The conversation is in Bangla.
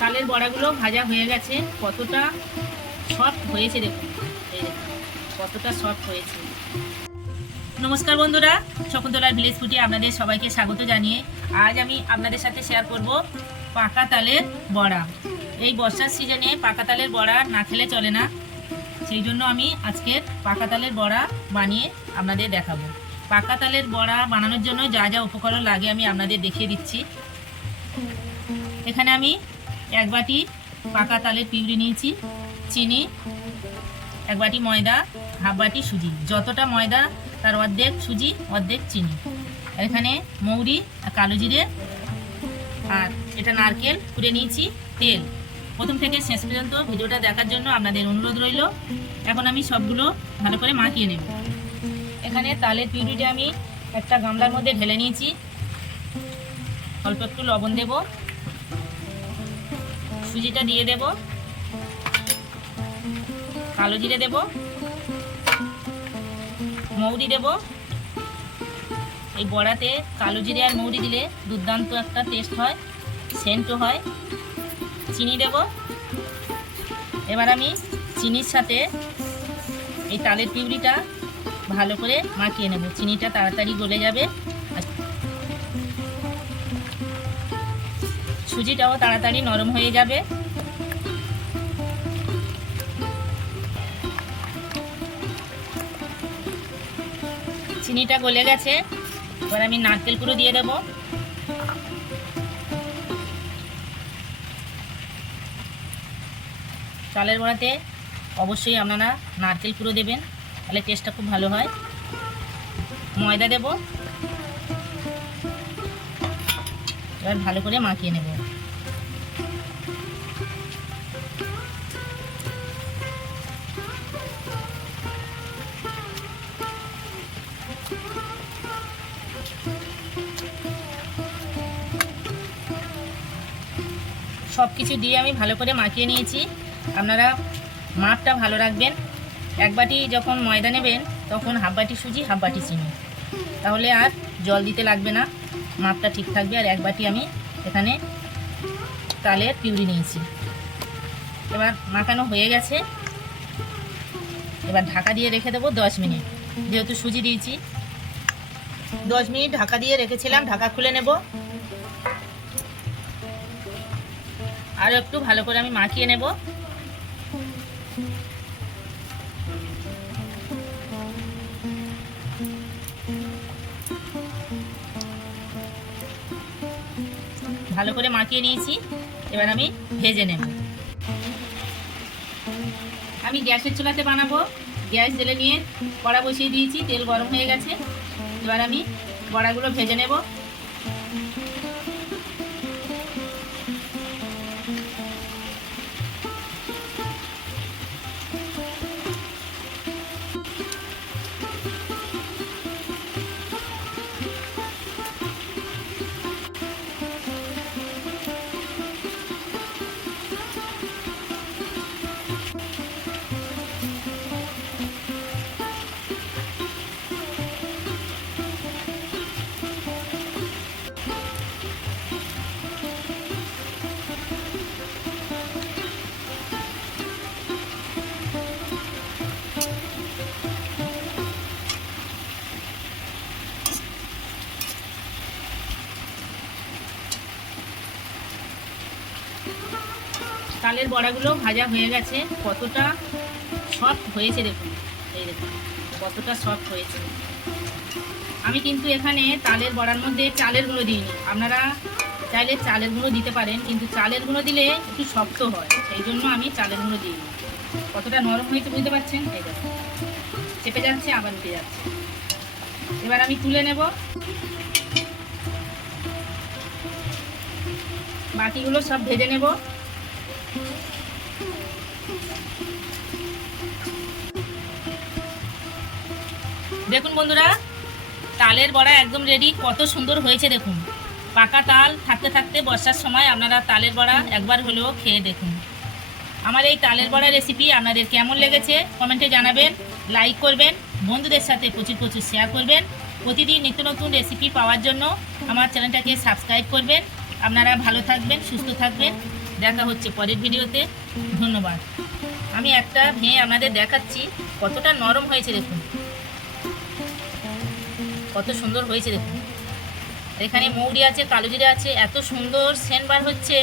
তালের বড়াগুলো ভাজা হয়ে গেছে। কতটা সফট হয়েছে দেখুন। কতটা সফট হয়েছে। নমস্কার বন্ধুরা, শকুন্তলার ভিলেজ ফুটে আপনাদের সবাইকে স্বাগত জানিয়ে আজ আমি আপনাদের সাথে শেয়ার করব পাকা তালের বড়া। এই বর্ষার সিজনে পাকা তালের বড়া না খেলে চলে না। সেই জন্য আমি আজকের পাকা তালের বড়া বানিয়ে আপনাদের দেখাবো। পাকা তালের বড়া বানানোর জন্য যা যা উপকরণ লাগে আমি আপনাদের দেখিয়ে দিচ্ছি। এখানে আমি এক বাটি পাকা তালের পিউরি নিয়েছি, চিনি, এক বাটি ময়দা, হাফ বাটি সুজি। যতটা ময়দা, তার অর্ধেক সুজি, অর্ধেক চিনি। এখানে মৌরি, আর কালো জিরে, আর এটা নারকেল কুড়ে নিয়েছি, তেল। প্রথম থেকে শেষ পর্যন্ত ভিডিওটা দেখার জন্য আপনাদের অনুরোধ রইল। এখন আমি সবগুলো ভালো করে মাখিয়ে নেব। এখানে তালের পিউরিটা আমি একটা গামলার মধ্যে ঢেলে নিয়েছি। অল্প একটু লবণ দেব। সুজিটা দিয়ে দেব। কালো জিরে দেব। মৌরি দেব। এই বড়াতে কালো জিরে আর মৌরি দিলে দুর্দান্ত একটা টেস্ট হয়, সেন্টও হয়। চিনি দেব। এবার আমি চিনির সাথে এই তালের পিউরিটা ভালো করে মাখিয়ে নেব। চিনিটা তাড়াতাড়ি গলে যাবে। সুজিটাও তাড়াতাড়ি নরম হয়ে যাবে। চিনিটা গলে গেছে, এবার আমি নারকেল কুড়ো দিয়ে দেব। চালের বড়াতে অবশ্যই আপনারা নারকেল কুড়ো দেবেন, তাহলে টেস্টটা খুব ভালো হয়। ময়দা দেব। এবার ভালো করে মাখিয়ে নেব। সব কিছু দিয়ে আমি ভালো করে মাখিয়ে নিয়েছি। আপনারা মাপটা ভালো রাখবেন। এক বাটি যখন ময়দা নেবেন, তখন হাফ বাটি সুজি, হাফ বাটি চিনি। তাহলে আর জল দিতে লাগবে না। মাপটা ঠিক থাকবে আর এক বাটি আমি এখানে তালের পিউরি নিয়েছি। এবার মাখানো হয়ে গেছে। এবার ঢাকা দিয়ে রেখে দেবো দশ মিনিট। যেহেতু সুজি দিয়েছি। দশ মিনিট ঢাকা দিয়ে রেখেছিলাম, ঢাকা খুলে নেব। আরও একটু ভালো করে আমি মাখিয়ে নেব। ভালো করে মাখিয়ে নিয়েছি। এবার আমি ভেজে নেব। আমি গ্যাসের চুলাতে বানাবো। গ্যাস জেলে নিয়ে কড়া বসিয়ে দিয়েছি, তেল গরম হয়ে গেছে। এবার আমি বড়াগুলো ভেজে নেব। তালের বড়াগুলো ভাজা হয়ে গেছে। কতটা সফট হয়েছে দেখুন। এই দেখুন, কতটা সফট হয়েছে। আমি কিন্তু এখানে তালের বড়ার মধ্যে চালের গুঁড়ো দিইনি। আপনারা চাইলে চালের গুঁড়ো দিতে পারেন, কিন্তু চালের গুঁড়ো দিলে একটু শক্ত হয়। সেই জন্য আমি চালের গুঁড়ো দিই কতটা নরম হয়েছে বুঝতে পারছেন? এই দেখুন, চেপে যাচ্ছে, আবার উঠে যাচ্ছে। এবার আমি তুলে নেব। বাকিগুলো সব ভেজে নেব। দেখুন বন্ধুরা, তালের বড়া একদম রেডি কত সুন্দর হয়েছে দেখুন। পাকা তাল থাকতে থাকতে বর্ষার সময় আপনারা তালের বড়া একবার হলেও খেয়ে দেখুন। আমার এই তালের বড়া রেসিপি আপনাদের কেমন লেগেছে কমেন্টে জানাবেন লাইক করবেন, বন্ধুদের সাথে প্রচুর প্রচুর শেয়ার করবেন। প্রতিদিন নিত্য নতুন রেসিপি পাওয়ার জন্য আমার চ্যানেলটাকে সাবস্ক্রাইব করবেন। আপনারা ভালো থাকবেন, সুস্থ থাকবেন। দেখা হচ্ছে পরের ভিডিওতে। ধন্যবাদ। আমি একটা মেয়ে আপনাদের দেখাচ্ছি, কতটা নরম হয়েছে দেখুন। কত সুন্দর হয়েছে দেখুন। এখানে মৌরি আছে, কালোজিরা আছে, এত সুন্দর সেন্ট বার হচ্ছে।